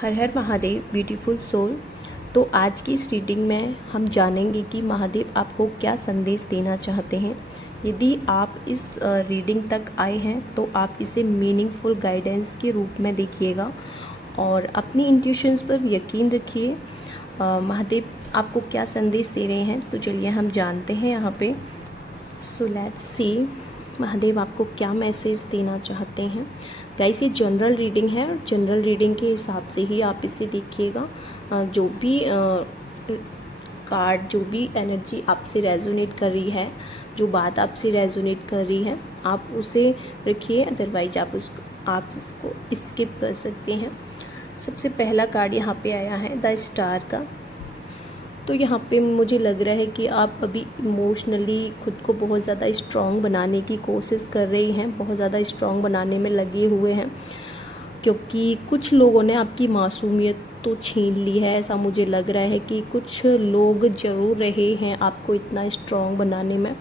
हर हर Mahadev beautiful soul. तो आज की इस रीडिंग में हम जानेंगे कि महादेव आपको क्या संदेश देना चाहते हैं। यदि आप इस रीडिंग तक आए हैं तो आप इसे मीनिंगफुल गाइडेंस के रूप में देखिएगा और अपनी इंट्यूशंस पर यकीन रखिए। महादेव आपको क्या संदेश दे रहे हैं, तो चलिए हम जानते हैं यहाँ पे। सो लेट्स सी महादेव आपको क्या मैसेज देना चाहते हैं। गाइस, ये जनरल रीडिंग है और जनरल रीडिंग के हिसाब से ही आप इसे देखिएगा। जो भी कार्ड, जो भी एनर्जी आपसे रेजोनेट कर रही है, जो बात आपसे रेजोनेट कर रही है, आप उसे रखिए, अदरवाइज आप इसको स्किप कर सकते हैं। सबसे पहला कार्ड यहाँ पे आया है द स्टार का। तो यहाँ पे मुझे लग रहा है कि आप अभी इमोशनली खुद को बहुत ज़्यादा स्ट्रॉन्ग बनाने की कोशिश कर रही हैं, बहुत ज़्यादा स्ट्रॉन्ग बनाने में लगे हुए हैं, क्योंकि कुछ लोगों ने आपकी मासूमियत तो छीन ली है। ऐसा मुझे लग रहा है कि कुछ लोग ज़रूर रहे हैं आपको इतना स्ट्रॉन्ग बनाने में।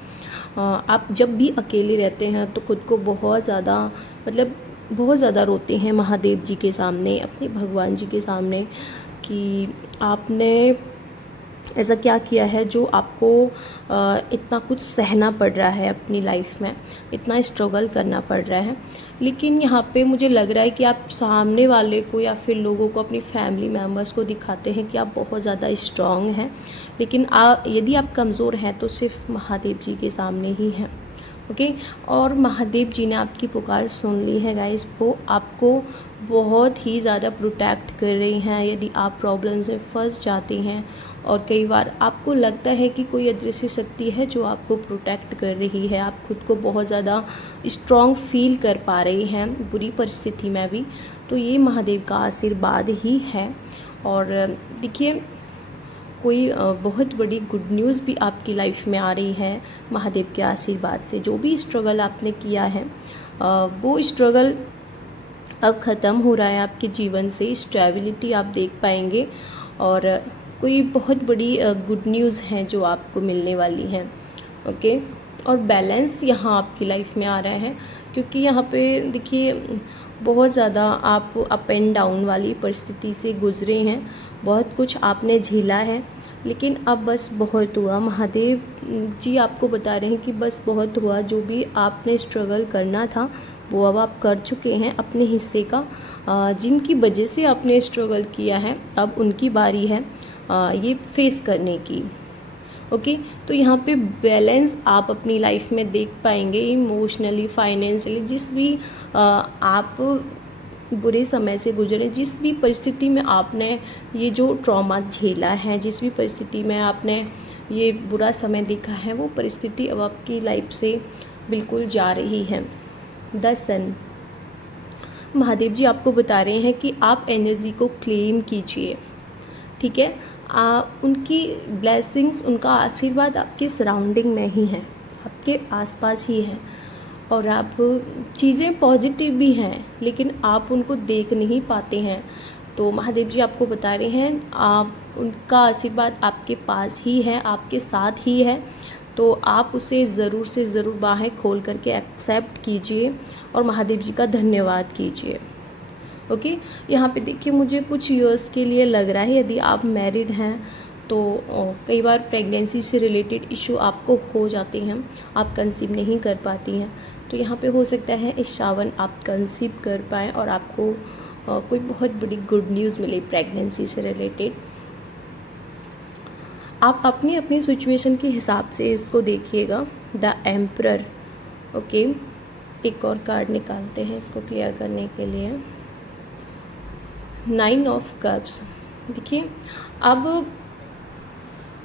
आप जब भी अकेले रहते हैं तो खुद को बहुत ज़्यादा रोते हैं महादेव जी के सामने, अपने भगवान जी के सामने, कि आपने ऐसा क्या किया है जो आपको इतना कुछ सहना पड़ रहा है अपनी लाइफ में, इतना स्ट्रगल करना पड़ रहा है। लेकिन यहाँ पे मुझे लग रहा है कि आप सामने वाले को या फिर लोगों को, अपनी फैमिली मेम्बर्स को दिखाते हैं कि आप बहुत ज़्यादा स्ट्रॉन्ग हैं, लेकिन यदि आप कमज़ोर हैं तो सिर्फ महादेव जी के सामने ही हैं। ओके, और महादेव जी ने आपकी पुकार सुन ली है गाइस। वो आपको बहुत ही ज़्यादा प्रोटेक्ट कर रही हैं यदि आप प्रॉब्लम से फंस जाते हैं, और कई बार आपको लगता है कि कोई अदृश्य शक्ति है जो आपको प्रोटेक्ट कर रही है, आप खुद को बहुत ज़्यादा स्ट्रॉन्ग फील कर पा रहे हैं बुरी परिस्थिति में भी, तो ये महादेव का आशीर्वाद ही है। और देखिए, कोई बहुत बड़ी गुड न्यूज़ भी आपकी लाइफ में आ रही है महादेव के आशीर्वाद से। जो भी स्ट्रगल आपने किया है वो स्ट्रगल अब ख़त्म हो रहा है आपके जीवन से, स्टेबिलिटी आप देख पाएंगे, और कोई बहुत बड़ी गुड न्यूज़ है जो आपको मिलने वाली है। ओके, और बैलेंस यहाँ आपकी लाइफ में आ रहा है, क्योंकि यहाँ पे देखिए बहुत ज़्यादा आप अप एंड डाउन वाली परिस्थिति से गुजरे हैं, बहुत कुछ आपने झेला है, लेकिन अब बस बहुत हुआ। महादेव जी आपको बता रहे हैं कि बस बहुत हुआ, जो भी आपने स्ट्रगल करना था वो अब आप कर चुके हैं अपने हिस्से का। जिनकी वजह से आपने स्ट्रगल किया है अब उनकी बारी है ये फेस करने की। ओके, तो यहाँ पे बैलेंस आप अपनी लाइफ में देख पाएंगे, इमोशनली, फाइनेंशियली, जिस भी आप बुरे समय से गुजरे, जिस भी परिस्थिति में आपने ये जो ट्रॉमा झेला है, जिस भी परिस्थिति में आपने ये बुरा समय देखा है, वो परिस्थिति अब आपकी लाइफ से बिल्कुल जा रही है। द सन, महादेव जी आपको बता रहे हैं कि आप एनर्जी को क्लेम कीजिए, ठीक है। उनकी ब्लेसिंग्स, उनका आशीर्वाद आपके सराउंडिंग में ही है, आपके आसपास ही है, और आप चीज़ें पॉजिटिव भी हैं लेकिन आप उनको देख नहीं पाते हैं। तो महादेव जी आपको बता रहे हैं आप, उनका आशीर्वाद आपके पास ही है, आपके साथ ही है, तो आप उसे ज़रूर से ज़रूर बाहें खोल करके एक्सेप्ट कीजिए और महादेव जी का धन्यवाद कीजिए। ओके, यहाँ पे देखिए, मुझे कुछ ईयर्स के लिए लग रहा है यदि आप मैरिड हैं तो कई बार प्रेगनेंसी से रिलेटेड इशू आपको हो जाते हैं, आप कंसीव नहीं कर पाती हैं, तो यहाँ पे हो सकता है इस सावन आप कंसीव कर पाएँ और आपको कोई बहुत बड़ी गुड न्यूज़ मिले प्रेगनेंसी से रिलेटेड। आप अपनी अपनी सिचुएशन के हिसाब से इसको देखिएगा। The emperor. ओके, एक और कार्ड निकालते हैं इसको क्लियर करने के लिए। 9 ऑफ कप्स। देखिए, अब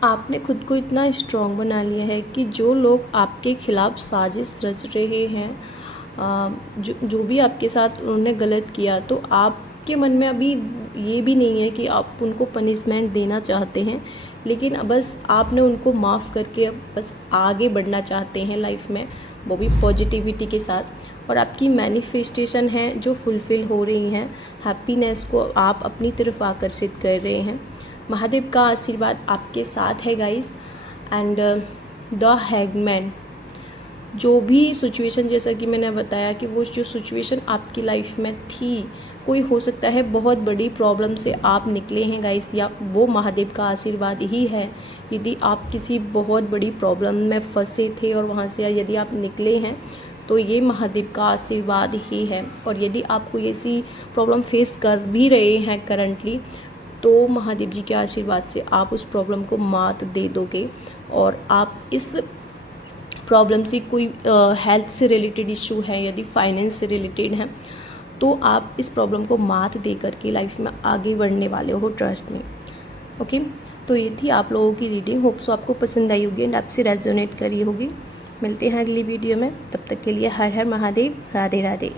आपने खुद को इतना स्ट्रॉन्ग बना लिया है कि जो लोग आपके खिलाफ साजिश रच रहे हैं, जो भी आपके साथ उन्होंने गलत किया, तो आपके मन में अभी ये भी नहीं है कि आप उनको पनिशमेंट देना चाहते हैं, लेकिन बस आपने उनको माफ़ करके अब बस आगे बढ़ना चाहते हैं लाइफ में, वो भी पॉजिटिविटी के साथ। और आपकी मैनिफेस्टेशन है जो फुलफ़िल हो रही हैं, हैप्पीनेस को आप अपनी तरफ आकर्षित कर रहे हैं। महादेव का आशीर्वाद आपके साथ है गाइस। एंड द हैंगमैन, जो भी सिचुएशन, जैसा कि मैंने बताया कि वो जो सिचुएशन आपकी लाइफ में थी कोई हो सकता है बहुत बड़ी प्रॉब्लम से आप निकले हैं गाइस, या वो महादेव का आशीर्वाद ही है। यदि आप किसी बहुत बड़ी प्रॉब्लम में फंसे थे और वहाँ से यदि आप निकले हैं तो ये महादेव का आशीर्वाद ही है। और यदि आप कोई ऐसी प्रॉब्लम फेस कर भी रहे हैं करंटली, तो महादेव जी के आशीर्वाद से आप उस प्रॉब्लम को मात दे दोगे और आप इस प्रॉब्लम से कोई हेल्थ से रिलेटेड इशू है, यदि फाइनेंस से रिलेटेड है, तो आप इस प्रॉब्लम को मात दे करके लाइफ में आगे बढ़ने वाले हो, ट्रस्ट में। ओके, तो ये थी आप लोगों की रीडिंग। होप सो आपको पसंद आई होगी एंड आपसे रेजोनेट करी होगी। मिलते हैं अगली वीडियो में, तब तक के लिए हर हर महादेव, राधे राधे।